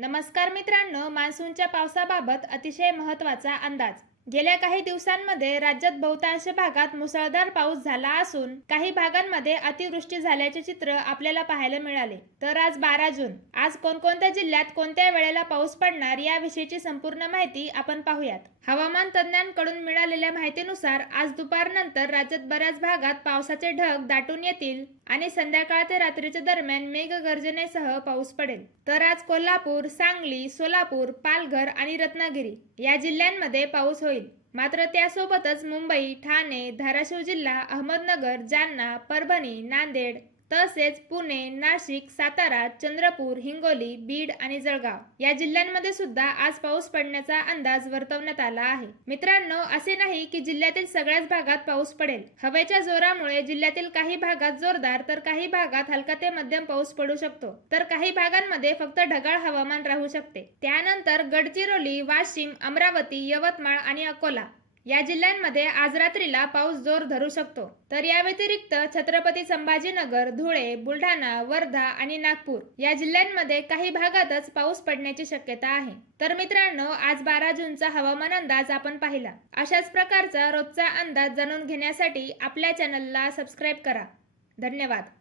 नमस्कार मित्रांनो, मान्सूनच्या पावसाबाबत अतिशय महत्त्वाचा अंदाज। गेल्या काही दिवसांमध्ये राज्यात बहुतांश भागात मुसळधार पाऊस झाला असून काही भागांमध्ये अतिवृष्टी झाल्याचे चित्र आपल्याला पाहायला मिळाले। तर आज 12 जून, आज कोणकोणत्या जिल्ह्यात कोणत्या वेळेला पाऊस पडणार याविषयीची संपूर्ण माहिती आपण पाहूयात। हवामान तज्ञांकडून मिळालेल्या माहितीनुसार आज दुपारनंतर राज्यात बऱ्याच भागात पावसाचे ढग दाटून येतील आणि संध्याकाळ ते रात्रीच्या दरम्यान मेघगर्जनेसह पाऊस पडेल। तर आज कोल्हापूर, सांगली, सोलापूर, पालघर आणि रत्नागिरी या जिल्ह्यांमध्ये पाऊस होईल। मात्र त्यासोबतच मुंबई, ठाणे, धाराशिव जिल्हा, अहमदनगर, जालना, परभणी, नांदेड तसेच पुणे, नाशिक, सातारा, चंद्रपूर, हिंगोली, बीड आणि जळगाव या जिल्ह्यांमध्ये सुद्धा आज पाऊस पडण्याचा अंदाज वर्तवण्यात आला आहे। मित्रांनो, असे नाही की जिल्ह्यातील सगळ्याच भागात पाऊस पडेल। हवेच्या जोरामुळे जिल्ह्यातील काही भागात जोरदार तर काही भागात हलका ते मध्यम पाऊस पडू शकतो, तर काही भागांमध्ये फक्त ढगाळ हवामान राहू शकते। त्यानंतर गडचिरोली, वाशिम, अमरावती, यवतमाळ आणि अकोला या जिल्ह्यांमध्ये आज रात्रीला पाऊस जोर धरू शकतो। तर या व्यतिरिक्त छत्रपती संभाजीनगर, धुळे, बुलढाणा, वर्धा आणि नागपूर या जिल्ह्यांमध्ये काही भागातच पाऊस पडण्याची शक्यता आहे। तर मित्रांनो, आज 12 जूनचा हवामान अंदाज आपण पाहिला। अशाच प्रकारचा रोजचा अंदाज जाणून घेण्यासाठी आपल्या चॅनलला सबस्क्राईब करा। धन्यवाद।